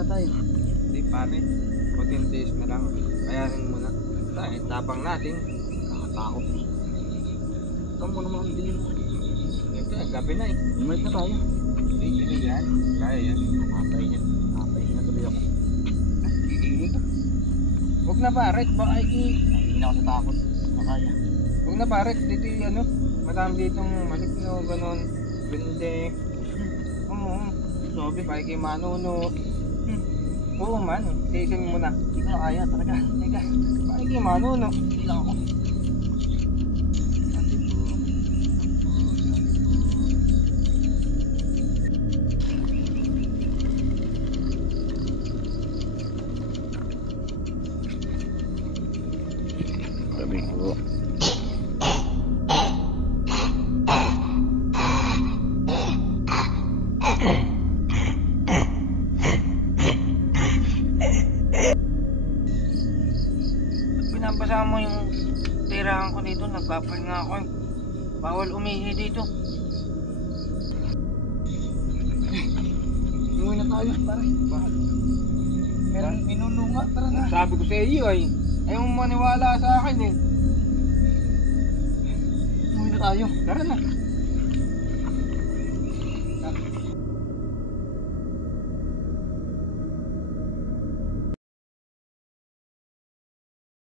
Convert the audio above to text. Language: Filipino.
na tayo. Hindi pare, potentious na lang. Kayanin mo na. Dahil tapang natin. Nakatakot eh. Saan mo naman ang dilim? Ito, gabi na eh. Bumalik na tayo. Hindi yan. Kaya yan. Napay niya. Napay niya tuloy ako. Iinit. Huwag na pare, baka Hindi na ako sa takot. Makaya. Huwag na pare, dito yung ano. Madami ditong malikno, ganon. Bende. Oo. Sobi, pa kay Manuno. Oo man, tiisin mo na. Hindi ko na kaya talaga. Teka, pa kay Manuno. Hindi lang ako. Sabi ko. Binabasa mo yung tirahan ko dito, nagpapahinga ako eh. Bawal umihi dito. Umuwi na tayo, pare. Bakit? Meron minununga, tara na. Sabi ko sa iyo ay, ayaw mo maniwala sa akin eh. Umuwi na tayo. Tara na.